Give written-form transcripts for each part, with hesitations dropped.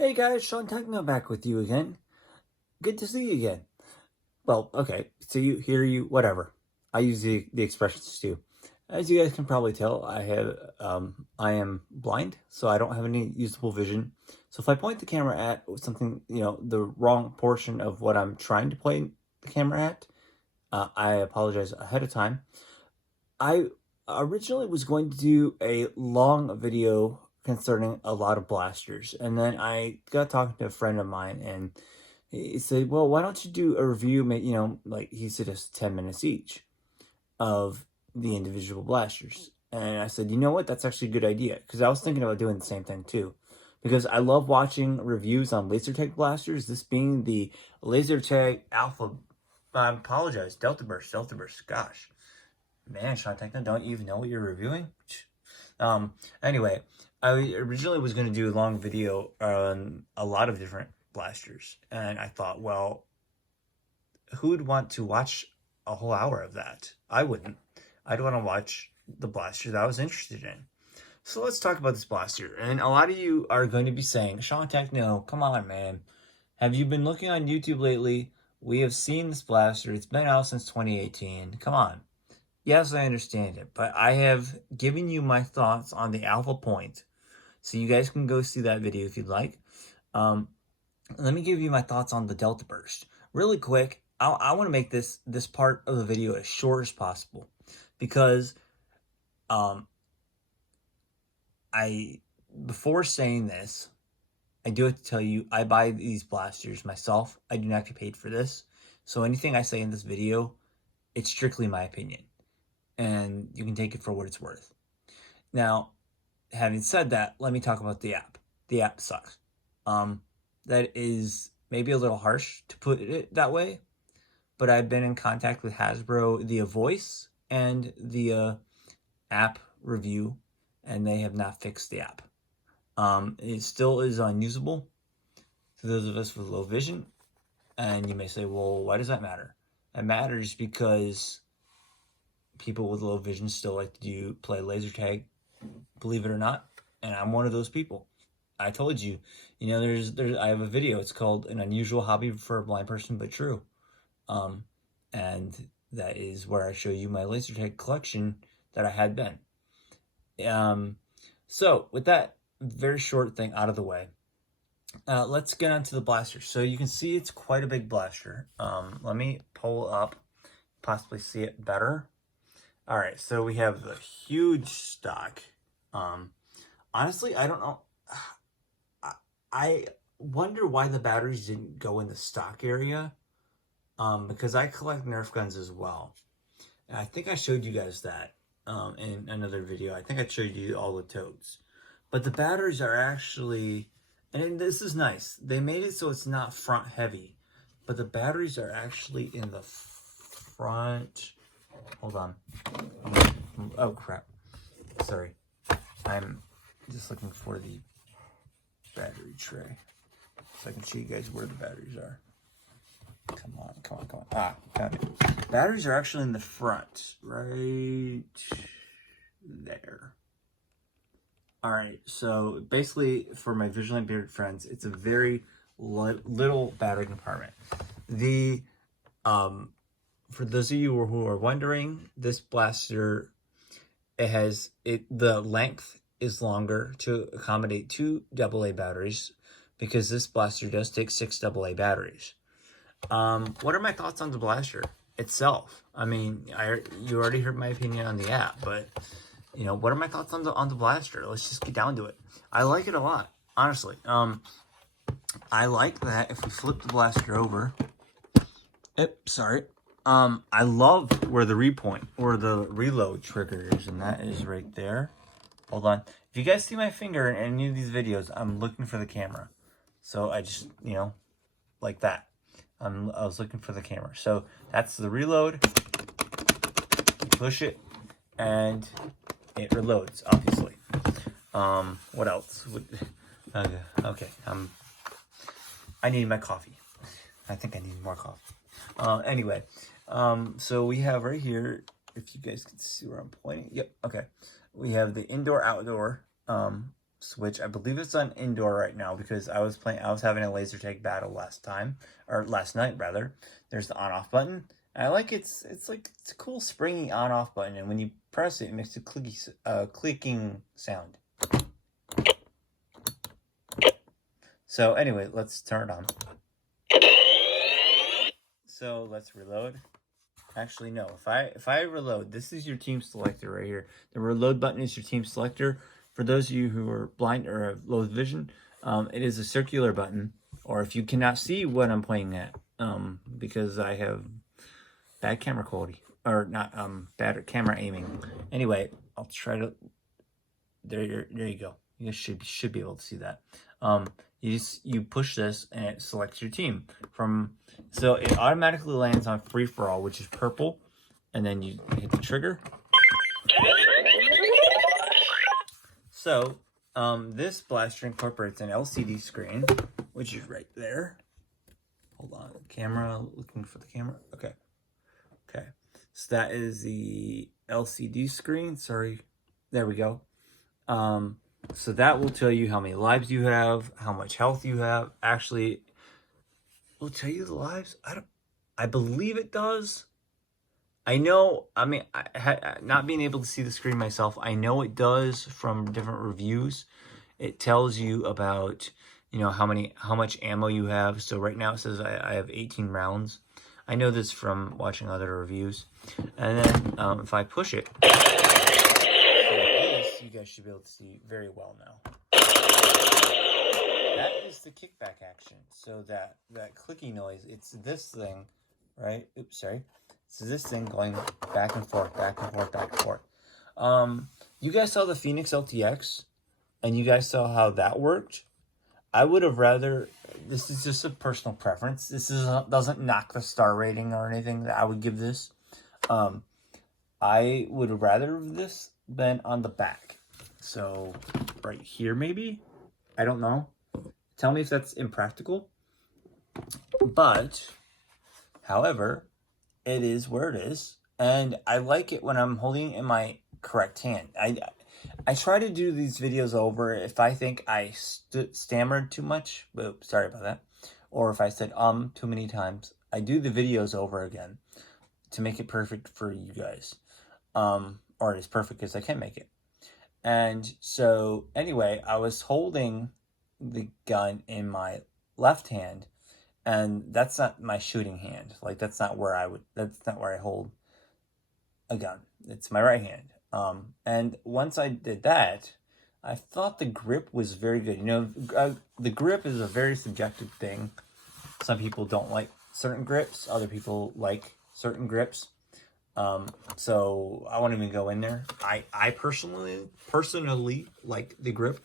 Hey guys, Sean Techno back with you again. Good to see you again. Well, okay, see you, hear you, whatever. I use the expressions too. As you guys can probably tell, I am blind, so I don't have any usable vision. So if I point the camera at something, the wrong portion of what I'm trying to point the camera at, I apologize ahead of time. I originally was going to do a long video concerning a lot of blasters, and then I got talking to a friend of mine, and he said, "Well, why don't you do a review? Like he suggested 10 minutes each of the individual blasters." And I said, "You know what? That's actually a good idea," because I was thinking about doing the same thing too, because I love watching reviews on laser tag blasters. This being the laser tag alpha. I apologize, Delta Burst. Gosh. Man, Sean Techno, don't you even know what you're reviewing? Anyway, I originally was going to do a long video on a lot of different blasters, and I thought, well, who'd want to watch a whole hour of that? I wouldn't. I'd want to watch the blaster that I was interested in. So let's talk about this blaster. And a lot of you are going to be saying, Sean Techno, come on, man. Have you been looking on YouTube lately? We have seen this blaster. It's been out since 2018. Come on. Yes, I understand it, but I have given you my thoughts on the alpha point, so you guys can go see that video if you'd like. Let me give you my thoughts on the Delta Burst. Really quick, I want to make this part of the video as short as possible, because before saying this, I do have to tell you, I buy these blasters myself. I do not get paid for this, so anything I say in this video, it's strictly my opinion, and you can take it for what it's worth. Now, having said that, let me talk about the app. The app sucks. That is maybe a little harsh to put it that way, but I've been in contact with Hasbro, the voice, and the app review, and they have not fixed the app. It still is unusable for those of us with low vision, and you may say, well, why does that matter? It matters because people with low vision still like to play laser tag, believe it or not, and I'm one of those people. I told you, there's I have a video. It's called "An Unusual Hobby for a Blind Person, but True," and that is where I show you my laser tag collection that I had then. So with that very short thing out of the way, let's get onto the blaster. So you can see it's quite a big blaster. Let me pull up, possibly see it better. All right, so we have the huge stock. Honestly, I don't know. I wonder why the batteries didn't go in the stock area. Because I collect Nerf guns as well. And I think I showed you guys that in another video. I think I showed you all the totes. But the batteries are actually, and this is nice. They made it so it's not front heavy. But the batteries are actually in the front. Hold on. Oh, crap. Sorry. I'm just looking for the battery tray so I can show you guys where the batteries are. Come on. Ah, found it. Batteries are actually in the front, right there. All right, so basically for my visually impaired friends, it's a very little battery compartment. For those of you who are wondering, this blaster, the length is longer to accommodate 2 AA batteries, because this blaster does take 6 AA batteries. What are my thoughts on the blaster itself? I mean, you already heard my opinion on the app, but what are my thoughts on the blaster? Let's just get down to it. I like it a lot, honestly. I like that if we flip the blaster over. Sorry. I love where the reload trigger is, and that is right there. Hold on. If you guys see my finger in any of these videos, I'm looking for the camera. So I just, like that. I was looking for the camera. So that's the reload. You push it, and it reloads, obviously. What else? Okay. I need my coffee. I think I need more coffee. Anyway, so we have right here, if you guys can see where I'm pointing. Yep, okay. We have the indoor-outdoor switch. I believe it's on indoor right now because I was having a laser tag battle last night rather. There's the on-off button. And I like it's a cool springy on-off button, and when you press it, it makes a clicking sound. So anyway, let's turn it on. So let's reload. Actually, no. If I reload, this is your team selector right here. The reload button is your team selector. For those of you who are blind or have low vision, it is a circular button. Or if you cannot see what I'm playing at, because I have bad camera quality or not bad camera aiming. Anyway, I'll try to. There you go. You should be able to see that. You push this and it selects your team so it automatically lands on free for all, which is purple, and then you hit the trigger. So this blaster incorporates an LCD screen, which is right there. Hold on, camera, looking for the camera. Okay. So that is the LCD screen. Sorry, there we go. So that will tell you how many lives you have, how much health you have. Actually, will tell you the lives. I believe it does. I know. I mean, not being able to see the screen myself, I know it does from different reviews. It tells you about, how much ammo you have. So right now it says I have 18 rounds. I know this from watching other reviews. And then if I push it. You guys should be able to see very well now. That is the kickback action. So that clicky noise, it's this thing, right? Oops, sorry. So this thing going back and forth, back and forth, back and forth. You guys saw the Phoenix LTX, and you guys saw how that worked. I would have rather. This is just a personal preference. This doesn't knock the star rating or anything that I would give this. I would rather this than on the back. So right here, maybe. I don't know. Tell me if that's impractical. But, however, it is where it is. And I like it when I'm holding it in my correct hand. I try to do these videos over if I think I stammered too much. Oops, sorry about that. Or if I said too many times. I do the videos over again to make it perfect for you guys. Or as perfect as I can make it. And so, anyway, I was holding the gun in my left hand, and that's not my shooting hand. Like, that's not where I hold a gun. It's my right hand. And once I did that, I thought the grip was very good. The grip is a very subjective thing. Some people don't like certain grips. Other people like certain grips. So I won't even go in there. I personally like the grip.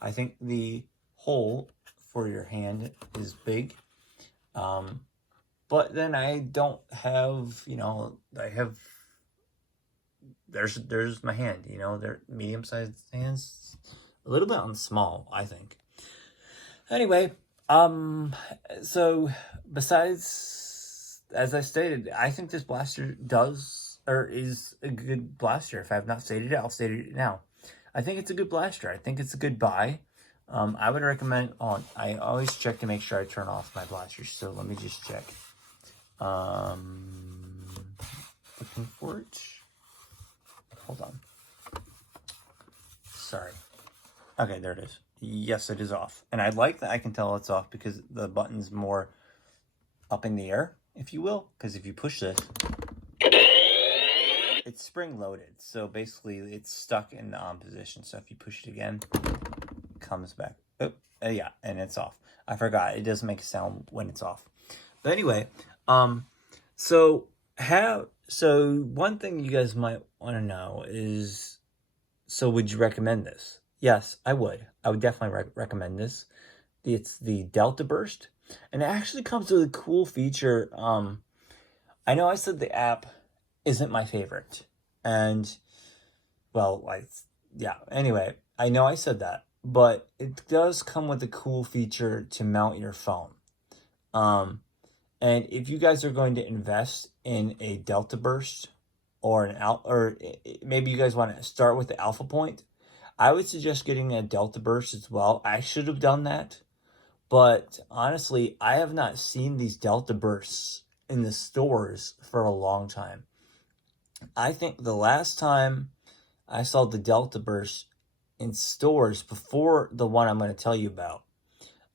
I think the hole for your hand is big. But then I don't have, there's my hand, they're medium-sized hands, a little bit on small, I think. Anyway, so besides, as I stated, I think this blaster is a good blaster. If I have not stated it, I'll state it now. I think it's a good blaster. I think it's a good buy. I would recommend I always check to make sure I turn off my blasters. So let me just check. Looking for it. Hold on. Sorry. Okay, there it is. Yes, it is off. And I like that I can tell it's off because the button's more up in the air, if you will. Because if you push this, it's spring loaded. So basically it's stuck in the on position. So if you push it again, it comes back. Oh, yeah, and it's off. I forgot. It doesn't make a sound when it's off. But anyway, so one thing you guys might want to know is, so would you recommend this? Yes, I would. I would definitely recommend this. It's the Delta Burst, and it actually comes with a cool feature. I know I said the app isn't my favorite, and anyway, I know I said that, but it does come with a cool feature to mount your phone. And if you guys are going to invest in a Delta Burst or maybe you guys want to start with the Alpha Point, I would suggest getting a Delta Burst as well. I should have done that, but honestly, I have not seen these Delta Bursts in the stores for a long time. I think the last time I saw the Delta Burst in stores before the one I'm going to tell you about,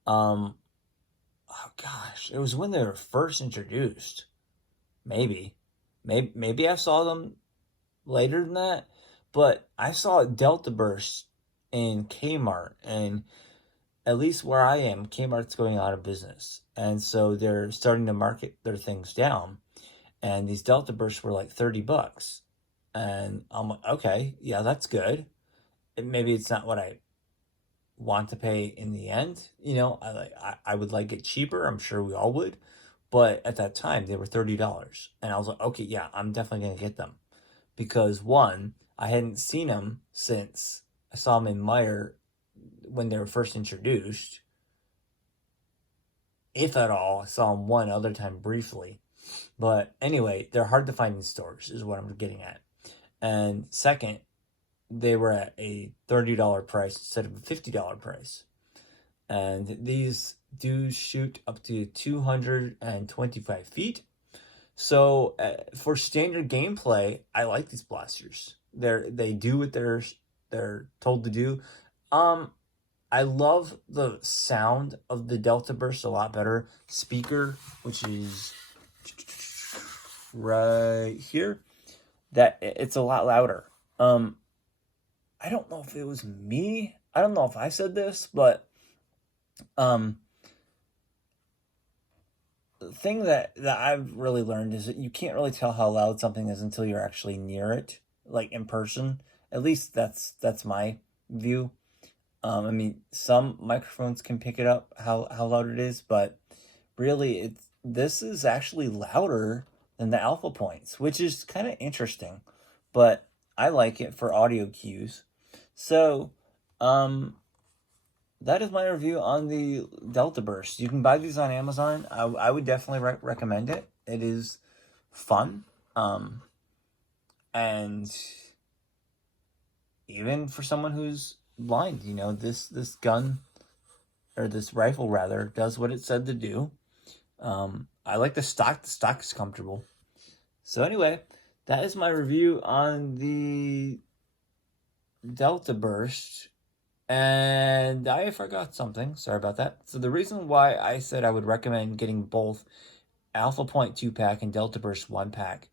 oh gosh, it was when they were first introduced. Maybe I saw them later than that, but I saw Delta Burst in Kmart, and at least where I am, Kmart's going out of business, and so they're starting to market their things down. And these Delta Bursts were like $30, and I'm like, okay, yeah, that's good. Maybe it's not what I want to pay in the end. I would like it cheaper. I'm sure we all would, but at that time they were $30, and I was like, okay, yeah, I'm definitely gonna get them because one, I hadn't seen them since I saw them in Meyer when they were first introduced. If at all, I saw them one other time briefly. But anyway, they're hard to find in stores, is what I'm getting at. And second, they were at a $30 price instead of a $50 price. And these do shoot up to 225 feet. So for standard gameplay, I like these blasters. They do what they're told to do. I love the sound of the Delta Burst a lot better. Speaker, which is right here, that it's a lot louder. I don't know if it was me. I don't know if I said this, but the thing that I've really learned is that you can't really tell how loud something is until you're actually near it, like in person. At least that's my view. I mean, some microphones can pick it up how loud it is, but really, this is actually louder than the Alpha Points, which is kind of interesting. But I like it for audio cues. So, that is my review on the Delta Burst. You can buy these on Amazon. I would definitely recommend it. It is fun, and even for someone who's blind, this gun, or this rifle rather, does what it said to do. I like the stock. The stock is comfortable. So anyway, that is my review on the Delta Burst. And I forgot something. Sorry about that. So the reason why I said I would recommend getting both Alpha Point 2-pack and Delta Burst 1-pack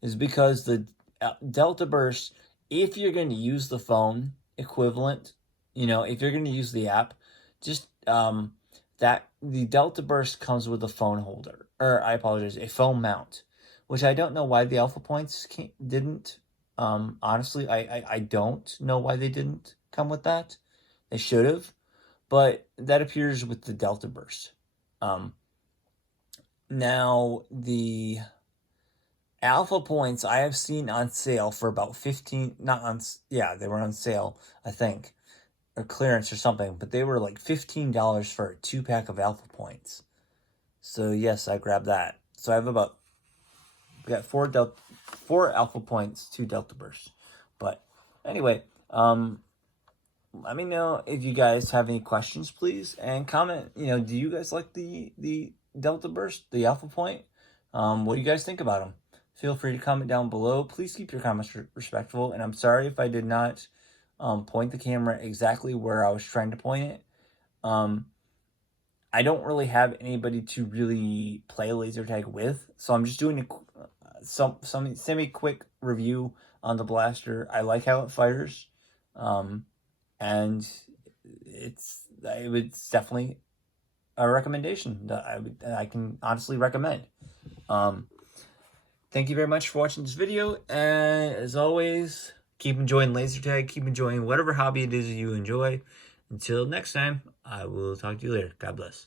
is because the Delta Burst, if you're going to use the phone equivalent, if you're going to use the app, just that the Delta Burst comes with a phone holder, or I apologize, a phone mount, which I don't know why the Alpha Points didn't. Honestly, I don't know why they didn't come with that. They should have, but that appears with the Delta Burst. Now, the Alpha Points I have seen on sale for about they were on sale, I think, or clearance or something, but they were like $15 for a 2-pack of Alpha Points. So yes, I grabbed that. So I have we got four Alpha Points, 2 Delta Bursts. But anyway, let me know if you guys have any questions, please, and comment. Do you guys like the Delta Burst, the Alpha Point? What do you guys think about them? Feel free to comment down below. Please keep your comments respectful, and I'm sorry if I did not point the camera exactly where I was trying to point it. I don't really have anybody to really play laser tag with, so I'm just doing some semi-quick review on the blaster. I like how it fires, and it's definitely a recommendation that I can honestly recommend. Thank you very much for watching this video, and as always, keep enjoying laser tag, keep enjoying whatever hobby it is you enjoy. Until next time, I will talk to you later. God bless.